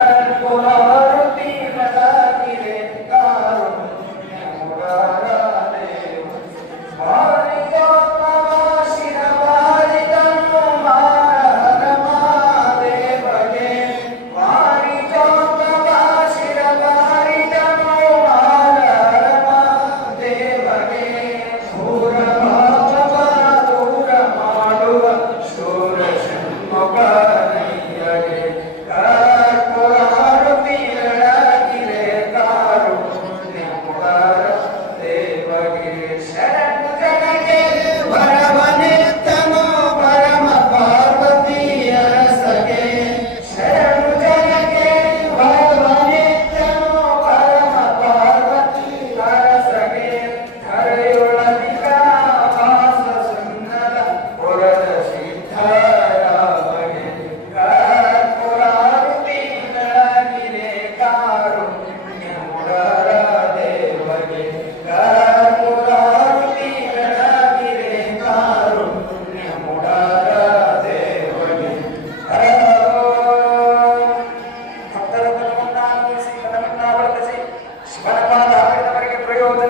and